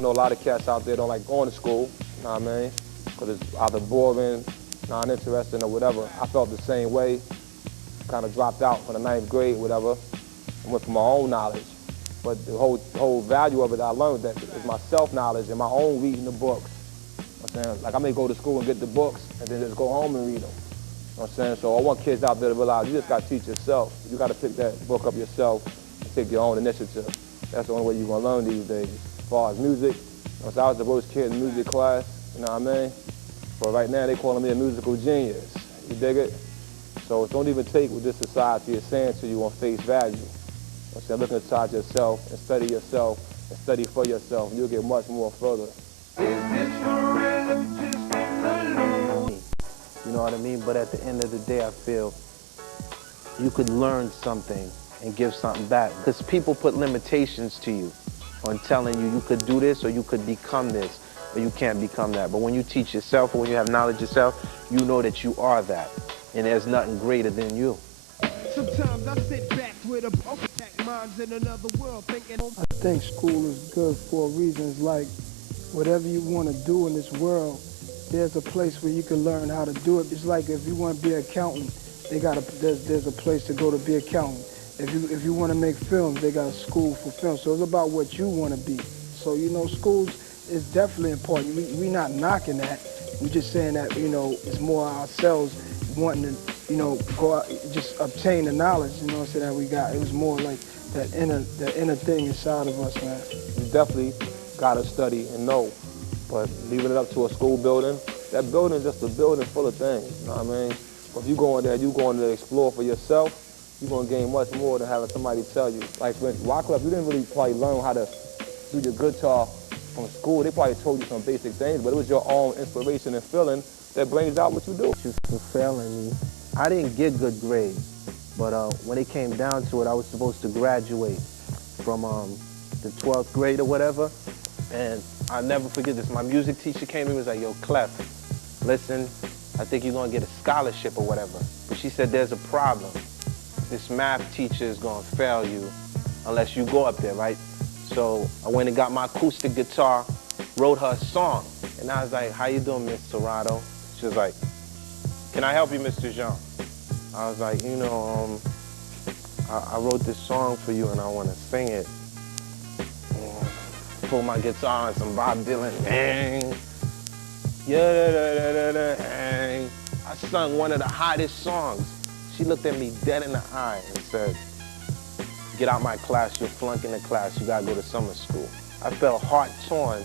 I know a lot of cats out there don't like going to school, you know what I mean? Because it's either boring, non-interesting, or whatever. I felt the same way, kind of dropped out from the 9th grade, whatever, and went for my own knowledge. But the whole value of it, I learned that is my self-knowledge and my own reading the books. You know what I'm saying? Like I may go to school and get the books and then just go home and read them. You know what I'm saying? So I want kids out there to realize you just got to teach yourself. You got to pick that book up yourself and take your own initiative. That's the only way you're going to learn these days. As far as music, you know, so I was the worst kid in music class, you know what I mean? But right now they calling me a musical genius. You dig it? So don't even take what this society is saying to you on face value. You know, so look inside yourself and study for yourself, and you'll get much more further. You know what I mean? But at the end of the day, I feel you could learn something and give something back. Because people put limitations to you on telling you you could do this or you could become this or you can't become that. But when you teach yourself or when you have knowledge yourself, you know that you are that. And there's nothing greater than you. Sometimes I sit back with a prophetic minds in another world thinking. I think school is good for reasons like whatever you want to do in this world, there's a place where you can learn how to do it. It's like if you want to be an accountant, there's a place to go to be an accountant. If you want to make films, they got a school for film. So it's about what you want to be. So, you know, schools is definitely important. We not knocking that. We're just saying that, you know, it's more ourselves wanting to, you know, go out, just obtain the knowledge, you know what I'm saying, that we got. It was more like that inner thing inside of us, man. You definitely got to study and know, but leaving it up to a school building, that building is just a building full of things, you know what I mean? But if you go in there, you going to explore for yourself, you're going to gain much more than having somebody tell you. Like, for instance, Wyclef, you didn't really probably learn how to do your guitar from school. They probably told you some basic things, but it was your own inspiration and feeling that brings out what you do. You for failing me. I didn't get good grades, but when it came down to it, I was supposed to graduate from the 12th grade or whatever, and I'll never forget this. My music teacher came to me and was like, yo, Clef, listen, I think you're gonna get a scholarship or whatever. But she said, there's a problem. This math teacher is gonna fail you unless you go up there, right? So I went and got my acoustic guitar, wrote her a song, and I was like, how you doing, Miss Serrato? She was like, can I help you, Mr. Jean? I was like, you know, I wrote this song for you and I want to sing it. Pull my guitar and some Bob Dylan, bang. Yeah, I sung one of the hottest songs. She looked at me dead in the eye and said, get out my class, you're flunking the class, you gotta go to summer school. I felt heart torn,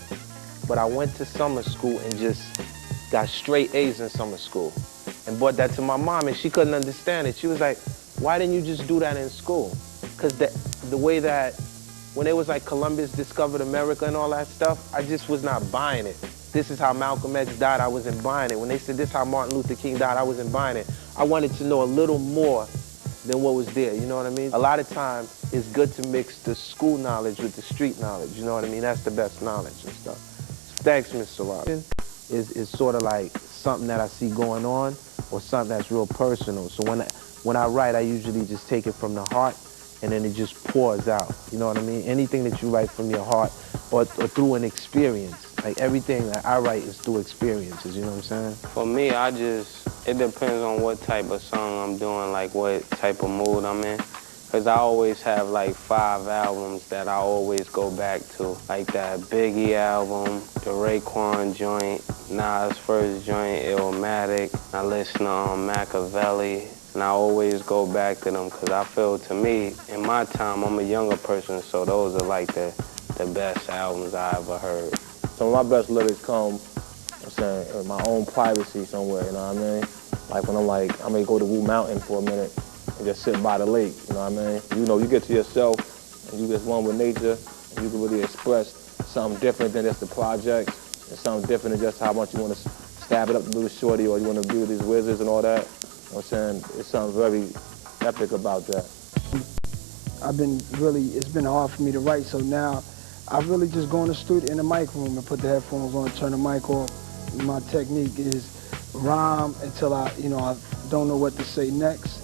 but I went to summer school and just got straight A's in summer school and brought that to my mom, and she couldn't understand it. She was like, why didn't you just do that in school? Because the way that, when it was like Columbus discovered America and all that stuff, I just was not buying it. This is how Malcolm X died, I wasn't buying it. When they said this is how Martin Luther King died, I wasn't buying it. I wanted to know a little more than what was there, you know what I mean? A lot of times, it's good to mix the school knowledge with the street knowledge, you know what I mean? That's the best knowledge and stuff. Thanks, Mr. Robin. Is sort of like something that I see going on or something that's real personal. So when I write, I usually just take it from the heart and then it just pours out, you know what I mean? Anything that you write from your heart or through an experience, like everything that I write is through experiences, you know what I'm saying? For me, it depends on what type of song I'm doing, like what type of mood I'm in. Because I always have like 5 albums that I always go back to. Like that Biggie album, the Raekwon joint, Nas' first joint, Illmatic. I listen to Machiavelli, and I always go back to them because I feel, to me, in my time, I'm a younger person, so those are like the best albums I ever heard. Some of my best lyrics come, I'm saying, in my own privacy somewhere, you know what I mean? Like when I may go to Wu Mountain for a minute and just sit by the lake, you know what I mean? You know, you get to yourself and you get one with nature and you can really express something different than just the project and something different than just how much you want to stab it up to do the shorty or you want to be with these wizards and all that. You know what I'm saying? It's something very epic about that. It's been hard for me to write, so now I really just go in the studio, in the mic room and put the headphones on, turn the mic off. My technique is rhyme until I don't know what to say next.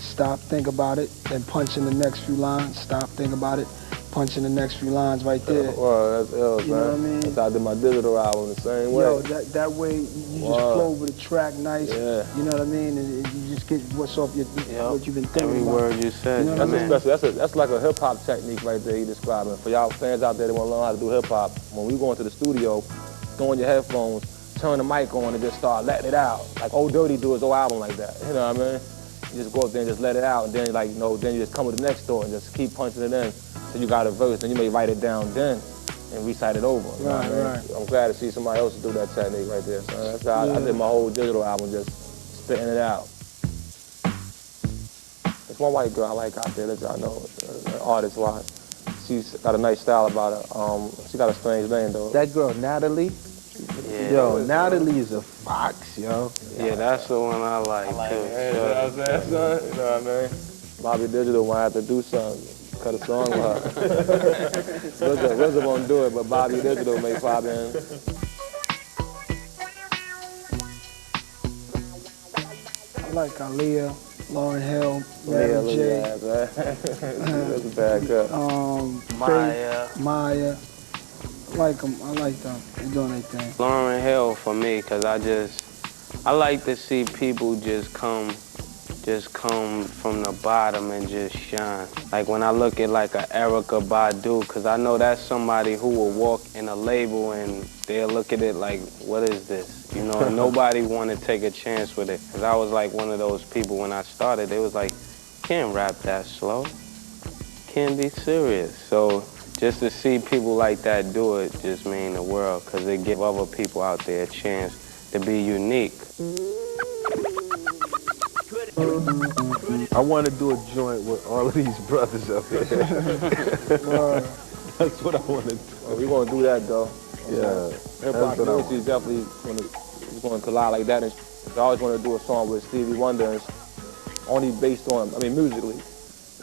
Stop, think about it, then punch in the next few lines, stop, think about it, punching the next few lines right there. Well, that's ill, man. You know what I mean? That's how I did my digital album the same way. Yo, that way you just flow with the track nice. Yeah. You know what I mean? And you just get what's off your, what you've been thinking Every about. word you said. You know That's especially, that's like a hip hop technique right there you describing. For y'all fans out there that want to learn how to do hip hop, when we go into the studio, throw in your headphones, turn the mic on and just start letting it out. Like Old Dirty do his whole album like that. You know what I mean? You just go up there and just let it out, and then like, you know, then you just come to the next door and just keep punching it in. So you got a verse, and you may write it down then and recite it over. You know what I mean? Right. I'm glad to see somebody else do that technique right there. So that's how I did my whole digital album, just spitting it out. There's one white girl I like out there that y'all know, artist-wise. She's got a nice style about her. She got a strange name though. That girl, Natalie. Yeah. Yo, Natalie is a fox, yo. Yeah, that's the one I like, too. You know what I'm saying, son? You know what I mean? Bobby Digital might have to do something. Cut a song with her. RZA won't do it, but Bobby Digital may pop in. I like Aaliyah, Lauryn Hill, Mary J. That's a bad cut. Maya. I like them. I like them. They're doing their thing. Lauryn Hill for me, because I like to see people just come from the bottom and just shine. Like when I look at like a Erykah Badu, because I know that's somebody who will walk in a label and they'll look at it like, what is this? You know, and nobody want to take a chance with it. Because I was like one of those people when I started, they was like, can't rap that slow. Can't be serious. So just to see people like that do it just mean the world, because they give other people out there a chance to be unique. I want to do a joint with all of these brothers up here. That's what I want to do. Well, we're going to do that, though. Yeah. Hip-hop community is definitely going to collide like that. And I always want to do a song with Stevie Wonder, and it's only based on, I mean, musically.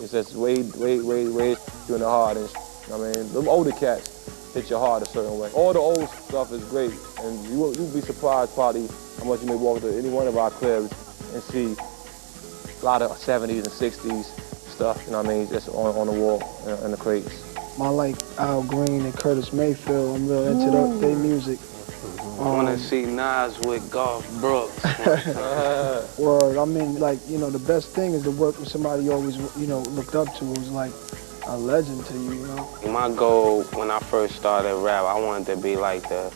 It's just way in the heart. And I mean, the older cats hit your heart a certain way. All the old stuff is great, and you'll be surprised probably how much you may walk to any one of our cribs and see a lot of 70s and 60s stuff, you know what I mean, just on the wall in the crates. I like Al Green and Curtis Mayfield. I'm real into their music. I want to see Nas with Garth Brooks. Word, I mean, like, you know, the best thing is to work with somebody you always, you know, looked up to, who's like a legend to you, you know? My goal when I first started rap, I wanted to be like the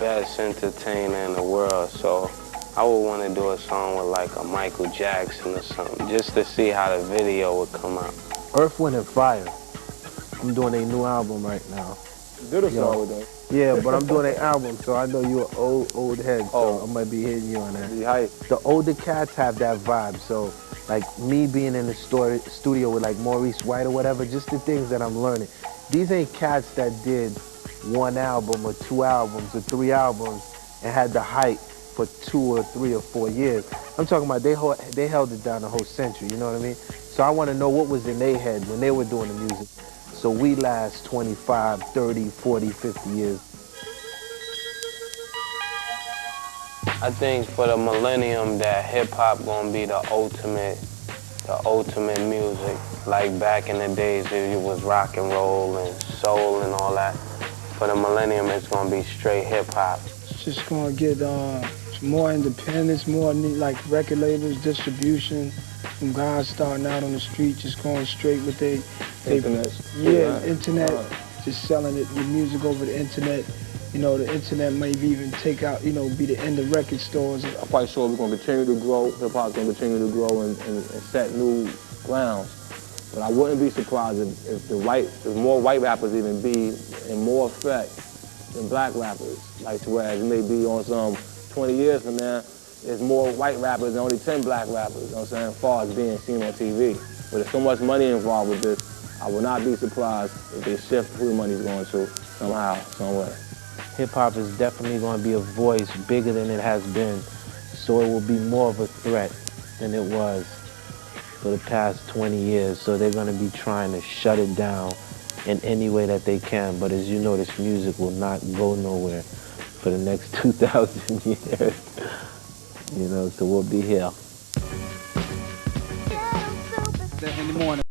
best entertainer in the world, so I would want to do a song with like a Michael Jackson or something, just to see how the video would come out. Earth, Wind, and Fire. I'm doing a new album right now. You did a song with them. Yeah, but I'm doing an album, so I know you're an old head, so I might be hitting you on that. Be hype. The older cats have that vibe, so like me being in the studio with like Maurice White or whatever, just the things that I'm learning. These ain't cats that did one album or two albums or three albums and had the hype for 2 or 3 or 4 years. I'm talking about they held it down the whole century, you know what I mean? So I want to know what was in their head when they were doing the music. So we last 25, 30, 40, 50 years. I think for the millennium that hip-hop gonna be the ultimate music. Like back in the days it was rock and roll and soul and all that. For the millennium it's gonna be straight hip-hop. It's just gonna get more independence, more like record labels, distribution, some guys starting out on the street, just going straight with their Internet. internet, just selling the music over the internet. You know, the internet may even take out, you know, be the end of record stores. I'm quite sure we're going to continue to grow. Hip-hop's going to continue to grow and set new grounds. But I wouldn't be surprised if more white rappers even be in more effect than black rappers. Like to where it may be on some 20 years from now, there's more white rappers and only 10 black rappers, you know what I'm saying, as far as being seen on TV. But there's so much money involved with this, I would not be surprised if they shift who the money's going to somehow, some way. Hip-hop is definitely going to be a voice bigger than it has been, so it will be more of a threat than it was for the past 20 years. So they're going to be trying to shut it down in any way that they can. But as you know, this music will not go nowhere for the next 2,000 years. You know, so we'll be here. In the morning.